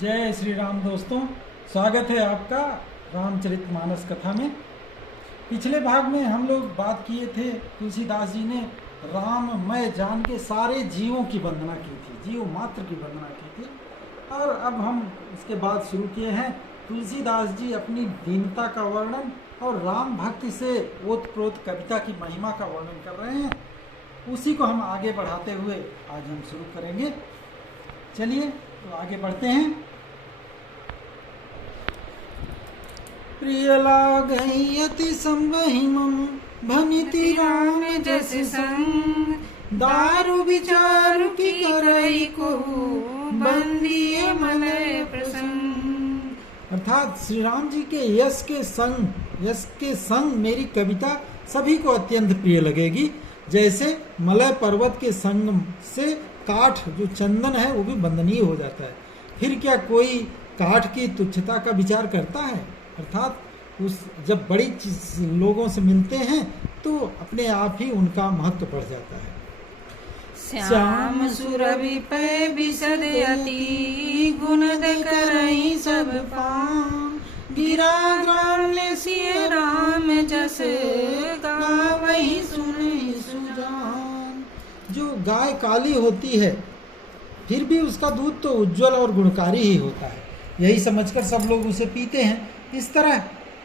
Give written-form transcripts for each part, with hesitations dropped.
जय श्री राम दोस्तों, स्वागत है आपका रामचरितमानस कथा में। पिछले भाग में हम लोग बात किए थे, तुलसीदास जी ने राममय जान के सारे जीवों की वंदना की थी, जीव मात्र की वंदना की थी। और अब हम इसके बाद शुरू किए हैं तुलसीदास जी अपनी दीनता का वर्णन और राम भक्ति से ओतप्रोत कविता की महिमा का वर्णन कर रहे हैं। उसी को हम आगे बढ़ाते हुए आज हम शुरू करेंगे। चलिए तो आगे बढ़ते हैं। प्रिय लागई अति संगहि मम भनिति राम जस संग, दारु विचारु की करई को बंदिए मलय प्रसंग। अर्थात श्री राम जी के यश के संग मेरी कविता सभी को अत्यंत प्रिय लगेगी। जैसे मलय पर्वत के संग से काठ जो चंदन है वो भी बंदनीय हो जाता है, फिर क्या कोई काठ की तुच्छता का विचार करता है। अर्थात उस जब बड़ी लोगों से मिलते हैं तो अपने आप ही उनका महत्व बढ़ जाता है। श्याम सुरभि पै बिसद अति गुणद करई सब पाम, गिरा ग्राम सिय राम जस गावहि सुनि सुजान। जो गाय काली होती है फिर भी उसका दूध तो उज्जवल और गुणकारी ही होता है, यही समझकर सब लोग उसे पीते हैं। इस तरह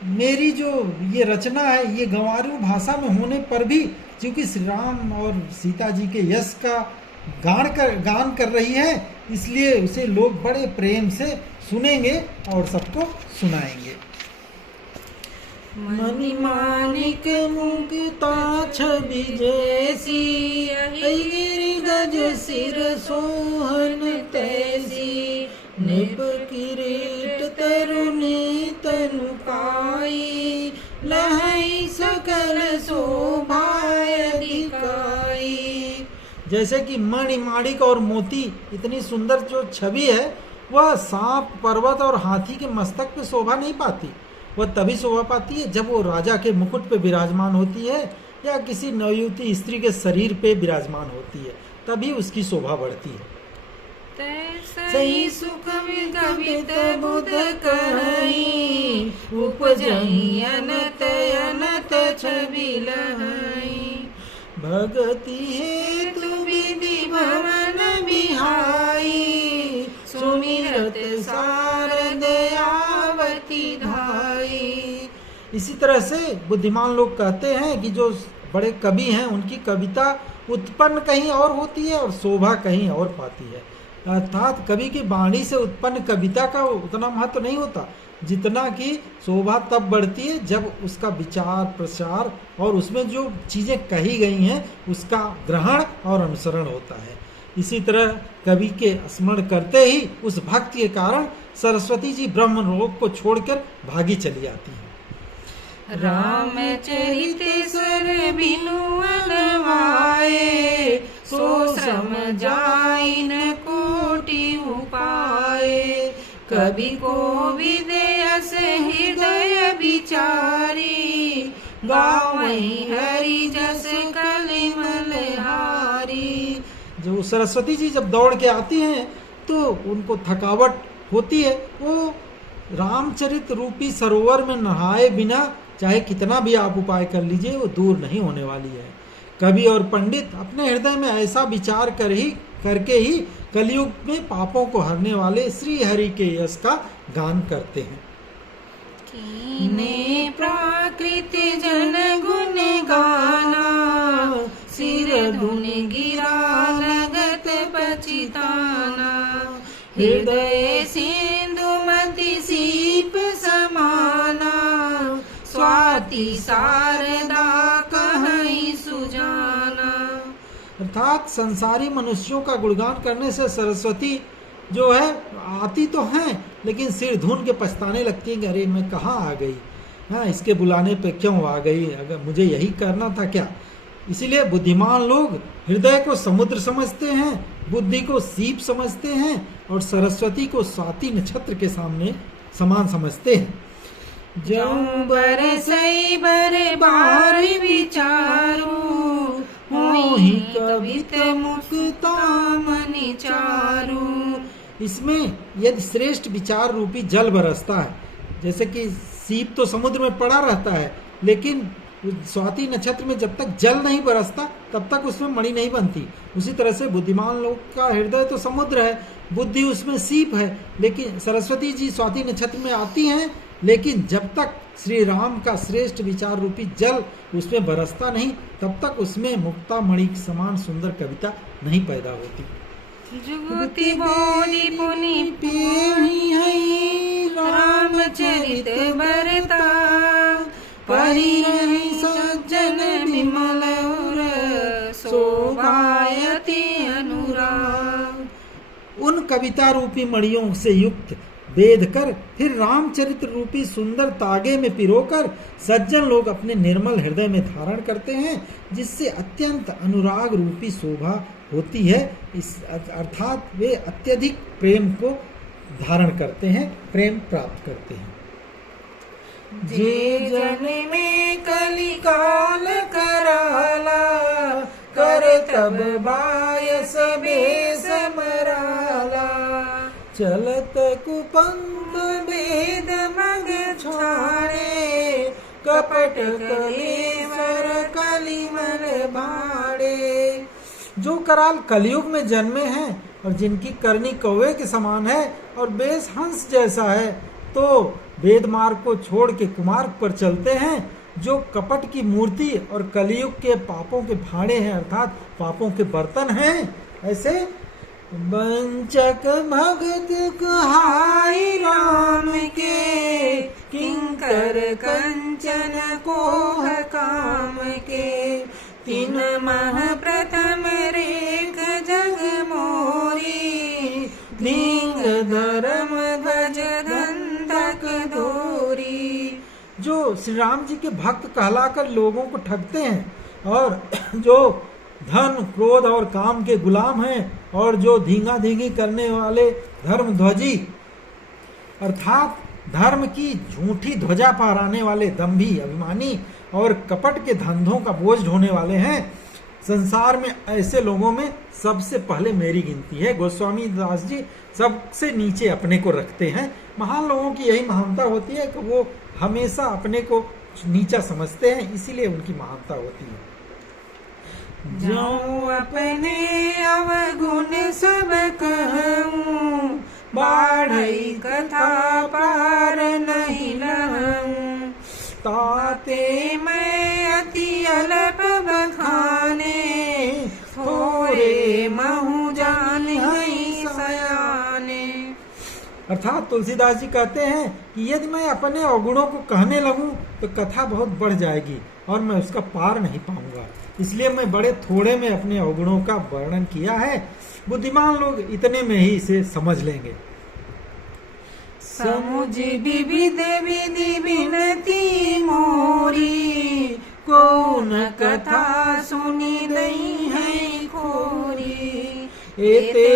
मेरी जो ये रचना है ये गंवारू भाषा में होने पर भी क्योंकि श्री राम और सीता जी के यश का गान कर रही है, इसलिए उसे लोग बड़े प्रेम से सुनेंगे और सबको सुनाएंगे। मणि माणिक मुक्ता छवि जैसी, गिरि गज सिर सोहन तैसी, निप किरीट तरुणी तनु पाई, लहई सकल शोभा दिखाई। जैसे कि मणि माणिक और मोती इतनी सुंदर जो छवि है वह सांप, पर्वत और हाथी के मस्तक पे शोभा नहीं पाती। वह तभी शोभा पाती है जब वो राजा के मुकुट पे विराजमान होती है या किसी नवयुवती स्त्री के शरीर पे विराजमान होती है, तभी उसकी शोभा बढ़ती है। सही सुख विगवित बुध कहीं, उपजहि अनत अनत छवि लहई, भगति हेतु विधि भवन बिहाई, सुमिरत सारद आवती धाई। इसी तरह से बुद्धिमान लोग कहते हैं कि जो बड़े कवि हैं उनकी कविता उत्पन्न कहीं और होती है और शोभा कहीं और पाती है। अर्थात कवि की वाणी से उत्पन्न कविता का उतना महत्व नहीं होता जितना कि शोभा तब बढ़ती है जब उसका विचार प्रसार और उसमें जो चीज़ें कही गई हैं उसका ग्रहण और अनुसरण होता है। इसी तरह कवि के स्मरण करते ही उस भक्ति के कारण सरस्वती जी ब्रह्म लोक को छोड़कर भागी चली आती हैं। राम चरित सर बिनु अनवाए, सो श्रम जाइन कोटि उपाय, कवि को विदेयस हृदय विचारी, गावहि हरि जस कलिमल हारी। जो सरस्वती जी जब दौड़ के आती हैं तो उनको थकावट होती है, वो रामचरित रूपी सरोवर में नहाए बिना चाहे कितना भी आप उपाय कर लीजिए वो दूर नहीं होने वाली है। कवि और पंडित अपने हृदय में ऐसा विचार करके ही कलयुग में पापों को हरने वाले श्री हरि के यश का गान करते हैं। कीने प्राकृति जन गुण गाना, सिर धुन गिरा लगत पचिताना, हृदय सिंधुमति सीप समाना, स्वाति शारदा कहीं सुजाना। अर्थात संसारी मनुष्यों का गुणगान करने से सरस्वती जो है आती तो हैं लेकिन सिर धुन के पछताने लगती है कि अरे मैं कहाँ आ गई, हाँ इसके बुलाने पे क्यों आ गई, अगर मुझे यही करना था क्या। इसीलिए बुद्धिमान लोग हृदय को समुद्र समझते हैं, बुद्धि को सीप समझते हैं और सरस्वती को स्वाति नक्षत्र के सामने समान समझते हैं। जऊं बरसई बर बार विचारू, होहि कवित मुक्ता मनि चारू, इसमें यदि श्रेष्ठ विचार रूपी जल बरसता है, जैसे कि सीप तो समुद्र में पड़ा रहता है, लेकिन स्वाति नक्षत्र में जब तक जल नहीं बरसता तब तक उसमें मणि नहीं बनती। उसी तरह से बुद्धिमान लोग का हृदय तो समुद्र है, बुद्धि उसमें सीप है, लेकिन सरस्वती जी स्वाति नक्षत्र में आती हैं, लेकिन जब तक श्री राम का श्रेष्ठ विचार रूपी जल उसमें बरसता नहीं तब तक उसमें मुक्ता मणि समान सुंदर कविता नहीं पैदा होती। जुगति बोली पुनि पेहि हई रामचरित बरता, परिरहि सज्जन विमल उर, शोभायति अनुराग। उन कविता रूपी मणियों से युक्त वेद कर फिर रामचरित्र रूपी सुंदर तागे में पिरोकर सज्जन लोग अपने निर्मल हृदय में धारण करते हैं, जिससे अत्यंत अनुराग रूपी शोभा होती है। इस अर्थात वे अत्यधिक प्रेम को धारण करते हैं, प्रेम प्राप्त करते हैं। जे जन में कलिकाल कराला, कर तब बायस बेस मराला, चलत कुपंथ वेद मग छाड़े, कपट कलेवर कलिमल भाड़े। जो कराल कलयुग में जन्मे हैं और जिनकी करनी कौवे के समान है और बेस हंस जैसा है, तो वेद मार्ग को छोड़ के कुमार्ग पर चलते हैं। जो कपट की मूर्ति और कलयुग के पापों के भाड़े हैं, अर्थात पापों के बर्तन हैं, ऐसे वंचक भगत कहाई राम के, किंकर कंचन कोह काम के, तीन मह प्रथम रेख जग मोरी, दींग धर्म ध्वज दंतक धोरी। जो श्री राम जी के भक्त कहलाकर लोगों को ठगते हैं और जो धन क्रोध और काम के गुलाम हैं और जो धींगा धींगी करने वाले धर्म ध्वजी अर्थात धर्म की झूठी ध्वजा फहराने वाले दंभी अभिमानी और कपट के धंधों का बोझ ढोने वाले हैं, संसार में ऐसे लोगों में सबसे पहले मेरी गिनती है। गोस्वामी दास जी सबसे नीचे अपने को रखते हैं। महान लोगों की यही महानता होती है कि वो हमेशा अपने को नीचा समझते हैं, इसीलिए उनकी महानता होती है। जो अपने अवगुण सब कहूं, बाढ़ई कथा पार नहीं लहूं, ताते मैं अति अल्प बखाने, थोरे महु जान हई सयाने। अर्थात तुलसीदास जी कहते हैं कि यदि मैं अपने अवगुणों को कहने लगूं तो कथा बहुत बढ़ जाएगी और मैं उसका पार नहीं पाऊंगा, इसलिए मैं बड़े थोड़े में अपने अवगुणों का वर्णन किया है। बुद्धिमान लोग इतने में ही इसे समझ लेंगे। समुझ विविध विधि विनती मोरी, कौन कथा सुनी नहीं है खोरी, एते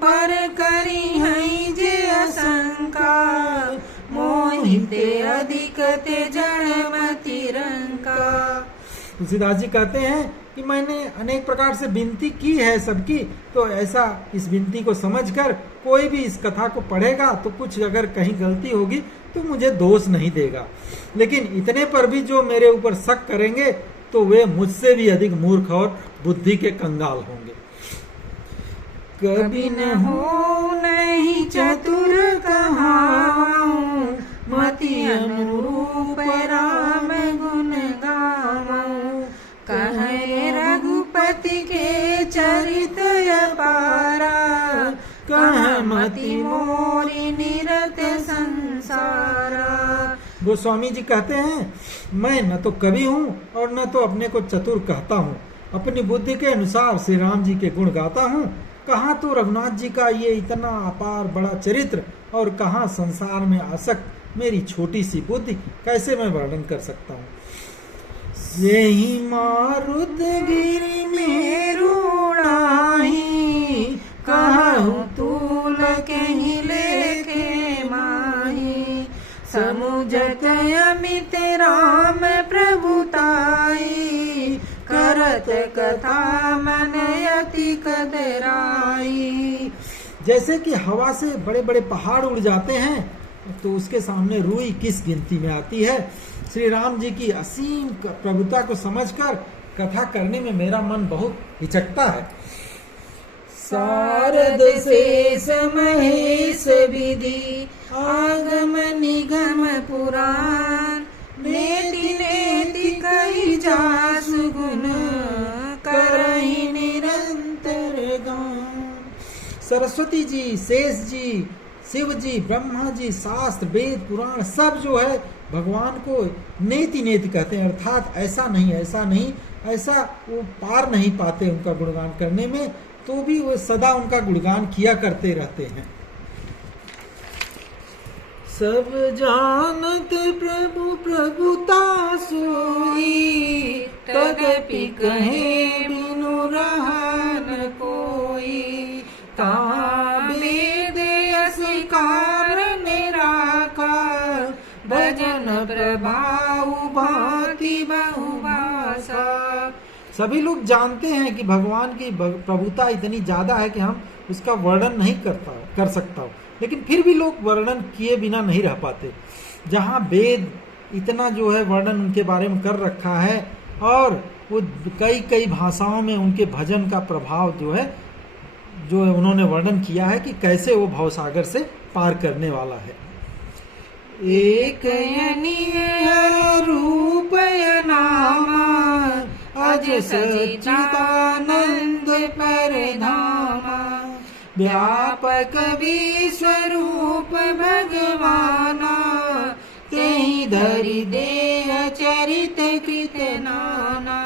पर करी है जे आशंका, मोहिते अधिक ते जड़मति रंका। तुलसीदास जी कहते हैं कि मैंने अनेक प्रकार से विनती की है सबकी, तो ऐसा इस विनती को समझकर कोई भी इस कथा को पढ़ेगा तो कुछ अगर कहीं गलती होगी तो मुझे दोष नहीं देगा, लेकिन इतने पर भी जो मेरे ऊपर शक करेंगे तो वे मुझसे भी अधिक मूर्ख और बुद्धि के कंगाल होंगे। कभी न हो नहीं चतुर कहाऊं, मति अनुरूप राम गुण गाऊं, कहे रघुपति के चरित अपारा, कह मति मोरी निरत संसारा। गोस्वामी जी कहते हैं मैं न तो कवि हूँ और न तो अपने को चतुर कहता हूँ, अपनी बुद्धि के अनुसार श्री राम जी के गुण गाता हूँ। कहाँ तो रघुनाथ जी का ये इतना अपार बड़ा चरित्र और कहाँ संसार में आसक्त मेरी छोटी सी बुद्धि, कैसे मैं वर्णन कर सकता हूँ। यही मारुद गिरि मेरु उड़ाही, कहूँ तूल कहीं लेके माही, समुझत अमित राम प्रभुताई, करत कथा मन अति कदराई। जैसे कि हवा से बड़े बड़े पहाड़ उड़ जाते हैं, तो उसके सामने रुई किस गिनती में आती है। श्री राम जी की असीम प्रभुता को समझकर कथा करने में मेरा मन बहुत हिचकता है। शारद शेष महेश विधि आगम निगम पुराण, नेति नेति कहि जासु गुण करहि निरंतर गान। सरस्वती जी, शेष जी, शिव जी, ब्रह्मा जी, शास्त्र, वेद, पुराण सब जो है भगवान को नेति नेति कहते हैं, अर्थात ऐसा नहीं, ऐसा वो पार नहीं पाते उनका गुणगान करने में, तो भी वो सदा उनका गुणगान किया करते रहते हैं। सब जानत प्रभु प्रभुता सोई, तदपि कहे बिनु रहा न कोई। ताहाँ वेद अस्वीकार निराकार, भजन प्रभाव भांति बहुभाषा। सभी लोग जानते हैं कि भगवान की प्रभुता इतनी ज्यादा है कि हम उसका वर्णन नहीं कर सकता हूँ, लेकिन फिर भी लोग वर्णन किए बिना नहीं रह पाते। जहाँ वेद इतना जो है वर्णन उनके बारे में कर रखा है, और वो कई भाषाओं में उनके भजन का प्रभाव जो है उन्होंने वर्णन किया है कि कैसे वो भवसागर से पार करने वाला है। एक रूप नामा, अज सच्चिदानंद परधामा। व्यापक विश्वरूप भगवाना, तेहि धरि देह चरित कृत नाना।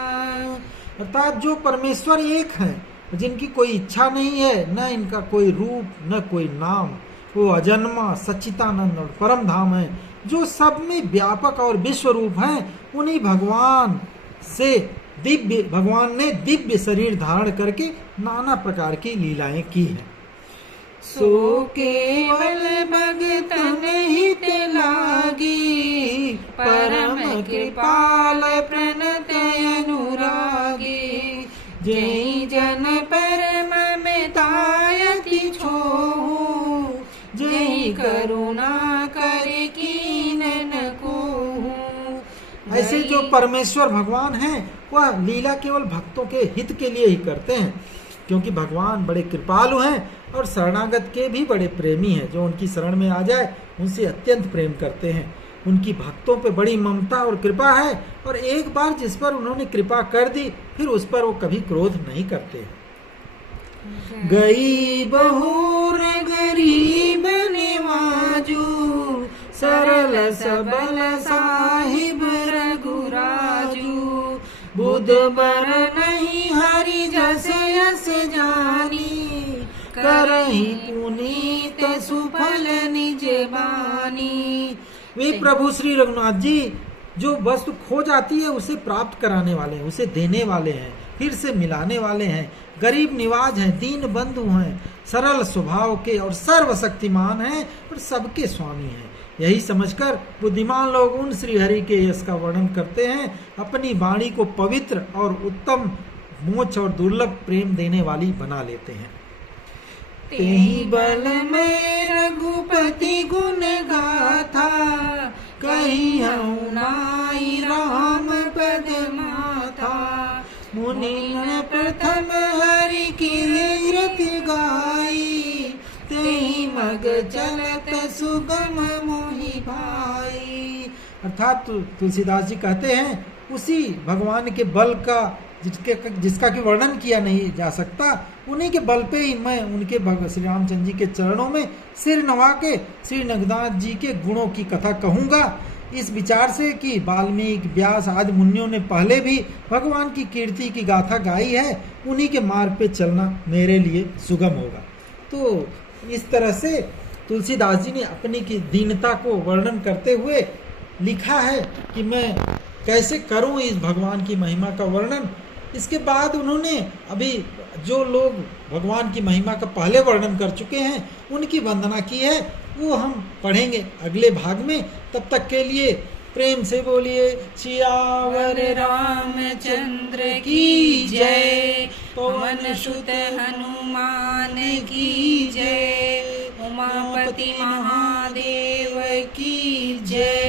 अर्थात जो परमेश्वर एक है, जिनकी कोई इच्छा नहीं है, न इनका कोई रूप न कोई नाम, वो अजन्मा सच्चिदानंद और परम धाम है, जो सब में व्यापक और विश्व रूप हैं। उन्हीं भगवान ने दिव्य शरीर धारण करके नाना प्रकार की लीलाएं की हैं। सो केवल भगतन हित लागी, परम कृपाल प्रणत अनुरागी। जय जन परम मितायति छोहु, जय करुणा कर कीनन कोहु। ऐसे जो परमेश्वर भगवान हैं, वह लीला केवल भक्तों के हित के लिए ही करते हैं, क्योंकि भगवान बड़े कृपालु हैं और शरणागत के भी बड़े प्रेमी हैं। जो उनकी शरण में आ जाए उनसे अत्यंत प्रेम करते हैं। उनकी भक्तों पे बड़ी ममता और कृपा है, और एक बार जिस पर उन्होंने कृपा कर दी, फिर उस पर वो कभी क्रोध नहीं करते। गई बहुर गरीब निवाजू, सरल सबल साहिब रघुराजू। बुध बर नहीं हरि जस यस जानी, करहि पुनीत सुफल निज बानी। वे प्रभु श्री रघुनाथ जी जो वस्तु खो जाती है उसे प्राप्त कराने वाले हैं, उसे देने वाले हैं, फिर से मिलाने वाले हैं। गरीब निवाज हैं, दीन बंधु हैं, सरल स्वभाव के और सर्वशक्तिमान हैं और सबके स्वामी हैं। यही समझकर बुद्धिमान लोग उन श्री हरि के यश का वर्णन करते हैं, अपनी वाणी को पवित्र और उत्तम मोक्ष और दुर्लभ प्रेम देने वाली बना लेते हैं। तेहि बल में रघुपति गुण गाथा, कही हूँ नाई राम पद माथा। मुनि प्रथम हरि कीरत गाई, तेहि मग चलत सुगम मोहि भाई। अर्थात तुलसीदास जी कहते हैं, उसी भगवान के बल का जिसका कि वर्णन किया नहीं जा सकता, उन्हीं के बल पे ही मैं उनके श्री रामचंद्र जी के चरणों में सिर नवा के श्री नगनाथ जी के गुणों की कथा कहूँगा, इस विचार से कि वाल्मीकि, व्यास आदि मुनियों ने पहले भी भगवान की कीर्ति की गाथा गाई है, उन्हीं के मार्ग पे चलना मेरे लिए सुगम होगा। तो इस तरह से तुलसीदास जी ने अपनी की दीनता को वर्णन करते हुए लिखा है कि मैं कैसे करूं इस भगवान की महिमा का वर्णन। इसके बाद उन्होंने अभी जो लोग भगवान की महिमा का पहले वर्णन कर चुके हैं उनकी वंदना की है, वो हम पढ़ेंगे अगले भाग में। तब तक के लिए प्रेम से बोलिए सियावर रामचंद्र की जय। पवन सुत हनुमान की जय, उमापति महादेव की जय।